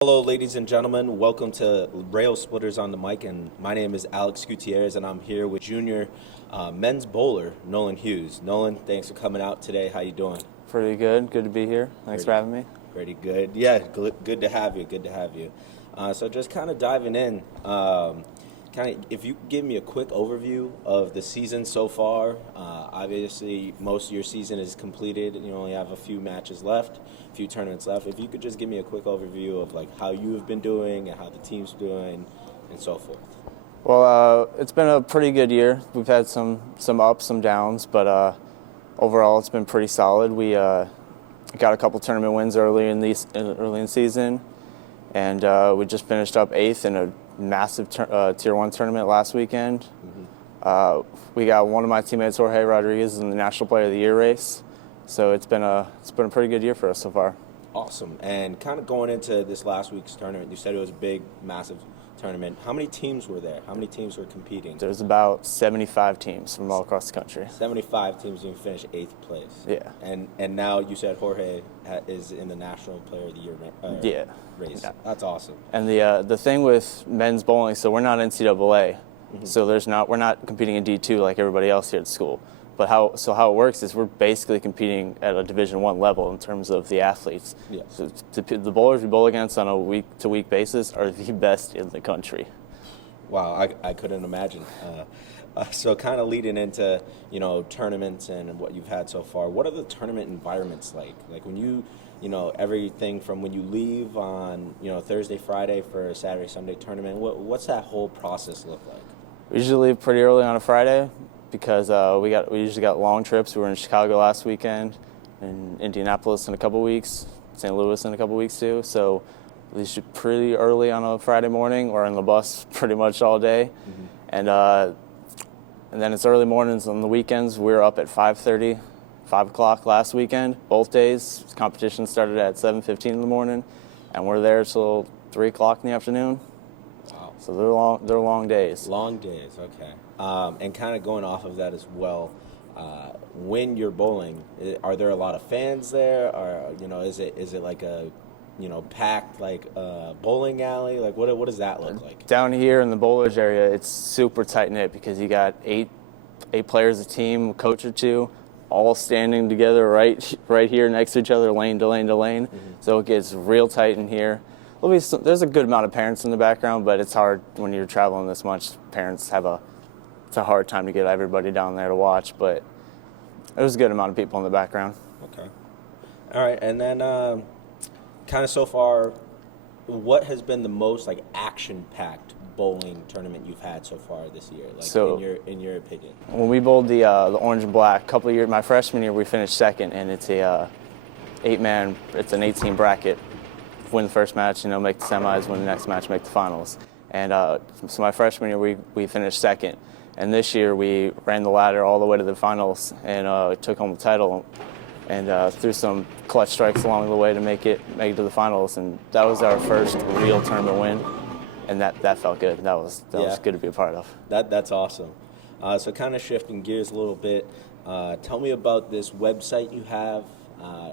Hello, ladies and gentlemen. Welcome to Railsplitters on the mic, and my name is Alex Gutierrez, and I'm here with junior men's bowler Nolan Hughes. Nolan, thanks for coming out today. How you doing? Pretty good. Good to be here. Thanks for having me. Pretty good. Yeah, good to have you. Good to have you. So just kind of diving in, if you could give me a quick overview of the season so far. Obviously, most of your season is completed. You only have a few matches left, a few tournaments left. If you could just give me a quick overview of like how you have been doing and how the team's doing, and so forth. Well, it's been a pretty good year. We've had some ups, some downs, but overall, it's been pretty solid. We got a couple tournament wins early in the season, and we just finished up 8th in a massive Tier 1 tournament last weekend. We got one of my teammates, Jorge Rodriguez, in the National Player of the Year race. So it's been a pretty good year for us so far. Awesome. And kind of going into this last week's tournament, you said it was a big, massive tournament. How many teams were there? How many teams were competing? There's about 75 teams from all across the country. 75 teams, and you finished 8th place. Yeah. And now you said Jorge is in the National Player of the Year race. Yeah. That's awesome. And the thing with men's bowling, so we're not NCAA, so we're not competing in D2 like everybody else here at school. But how it works is we're basically competing at a Division I level in terms of the athletes. Yeah. So the bowlers we bowl against on a week-to-week basis are the best in the country. Wow, I couldn't imagine. So kind of leading into, tournaments and what you've had so far, what are the tournament environments like? Like when you everything from when you leave on, Thursday, Friday for a Saturday, Sunday tournament, what's that whole process look like? We usually leave pretty early on a Friday because we usually got long trips. We were in Chicago last weekend, in Indianapolis in a couple weeks, St. Louis in a couple weeks too. So we leave pretty early on a Friday morning. We're on the bus pretty much all day. And then it's early mornings on the weekends. We were up at 5:30, 5 o'clock last weekend, both days. Competition started at 7:15 in the morning, and we're there till 3 o'clock in the afternoon. Wow. So they're long days. Long days, okay. And kind of going off of that as well, when you're bowling, are there a lot of fans there? Or, is it like a, packed like bowling alley? Like what does that look like? Down here in the bowlers area, it's super tight knit because you got eight players a team, a coach or two, all standing together right here next to each other, lane to lane to lane. So it gets real tight in here. There's a good amount of parents in the background, but it's hard when you're traveling this much. Parents it's a hard time to get everybody down there to watch, but there's a good amount of people in the background. Okay. All right, and then kind of so far, what has been the most action-packed bowling tournament you've had so far this year? In your opinion, when we bowled the orange and black, my freshman year, we finished 2nd, and it's a 8-man. It's an 18 bracket. Win the first match, make the semis. Win the next match, make the finals. And so my freshman year, we finished 2nd. And this year we ran the ladder all the way to the finals and took home the title, and threw some clutch strikes along the way to make it to the finals. And that was our first real tournament win, and that felt good. That was good to be a part of. That's awesome. So kind of shifting gears a little bit, tell me about this website you have.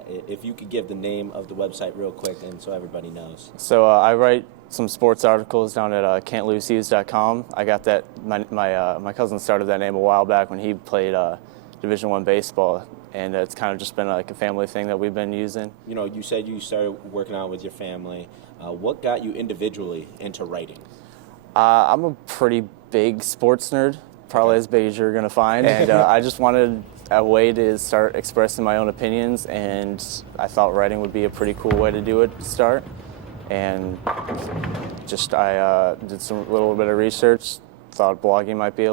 If you could give the name of the website real quick, and so everybody knows. So I write some sports articles down at can'tloseuse.com. I got that. My cousin started that name a while back when he played Division I baseball, and it's kind of just been like a family thing that we've been using. You said you started working out with your family. What got you individually into writing? I'm a pretty big sports nerd, probably as big as you're gonna find, and I just wanted a way to start expressing my own opinions, and I thought writing would be a pretty cool way to do it to start. And I did some little bit of research, thought blogging might be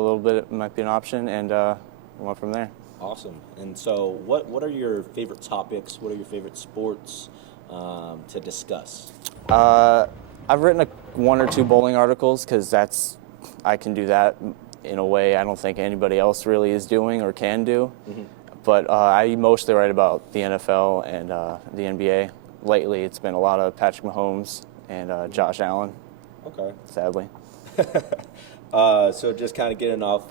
an option, and went from there. Awesome. And so what are your favorite topics? What are your favorite sports to discuss? I've written 1 or 2 bowling articles because I can do that in a way I don't think anybody else really is doing or can do. But I mostly write about the NFL and the NBA. Lately, it's been a lot of Patrick Mahomes and Josh Allen. Okay. Sadly. So just kind of getting off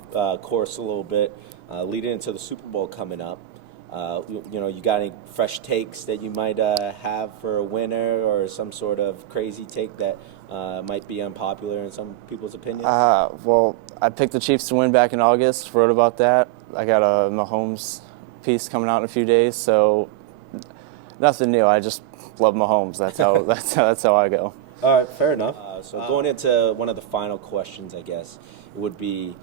course a little bit, leading into the Super Bowl coming up. You got any fresh takes that you might have for a winner, or some sort of crazy take that might be unpopular in some people's opinions? Well, I picked the Chiefs to win back in August, wrote about that. I got a Mahomes piece coming out in a few days, so nothing new. I just love Mahomes. That's how that's how I go. All right, fair enough. So going into one of the final questions, I guess, it would be,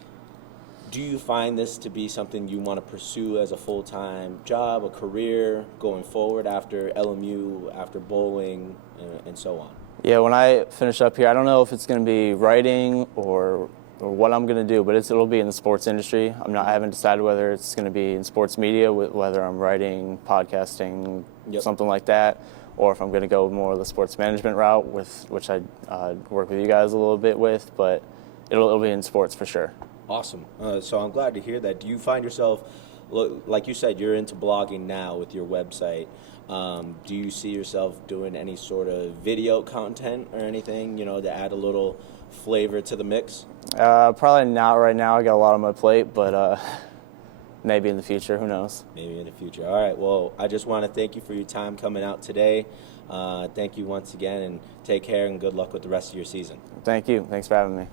do you find this to be something you want to pursue as a full-time job, a career going forward after LMU, after bowling, and so on? Yeah, when I finish up here, I don't know if it's going to be writing or what I'm going to do, but it'll be in the sports industry. I haven't decided whether it's going to be in sports media, whether I'm writing, podcasting, something like that, or if I'm going to go more of the sports management route, which I work with you guys a little bit with, but it'll be in sports for sure. Awesome. So I'm glad to hear that. Do you find yourself, like you said, you're into blogging now with your website. Do you see yourself doing any sort of video content or anything, to add a little flavor to the mix? Probably not right now. I got a lot on my plate, but maybe in the future. Who knows? Maybe in the future. All right. Well, I just want to thank you for your time coming out today. Thank you once again, and take care, and good luck with the rest of your season. Thank you. Thanks for having me.